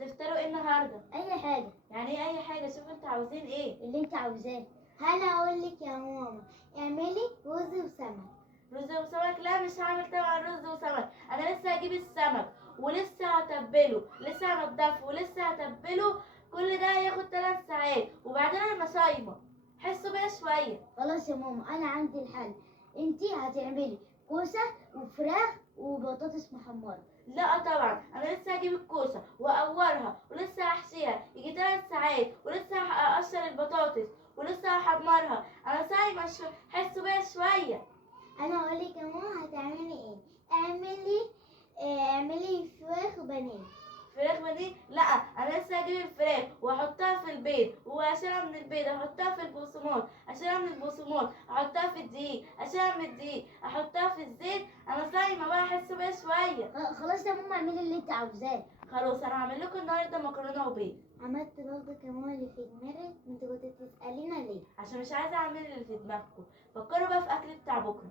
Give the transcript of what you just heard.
هتفطروا ايه النهارده؟ اي حاجه. يعني ايه اي حاجه؟ شوفوا انتوا عاوزين ايه. اللي انت عاوزاه. هلا اقول لك يا ماما، اعملي رز وسمك. رز وسمك؟ لا مش هعمل طبعا رز وسمك، انا لسه هجيب السمك ولسه هتبله، لسه هنضفه ولسه هتبله. كل ده هياخد 3 ساعات، وبعدين انا صايمه، حسوا بيا شويه. خلاص يا ماما، انا عندي الحل. انت هتعملي كوسه وفراخ وبطاطس محمره. لا طبعا، انا لسه هجيب الكوسه واقورها ولسه هحشيها يجي 3 ساعات، ولسه هقشر البطاطس ولسه هحمرها. انا صايمه حسوا بيا شويه. انا اقول لك يا ماما هتعملي ايه. اعملي فراخ وبانيه. فراخ بانيه؟ لا، انا لسه هجيب الفراخ واحطها في البيض واشيلها من البيض، احطها في البقسماط، اشيلها من البقسماط، احطها في الدقيق، اشيلها من الدقيق، احطها في الزيت. انا صايمه بقى، حسوا بيا شويه. خلاص يا ماما، اعملي اللي انت عاوزاه. خلاص انا هعمل لكم النهارده مكرونه وبيض. عملت برضه يا ماما اللي في دماغك، انت كنت تسالينا ليه؟ عشان مش عايزه اعمل اللي في دماغكم. فكروا بقى في اكل بتاع بكره.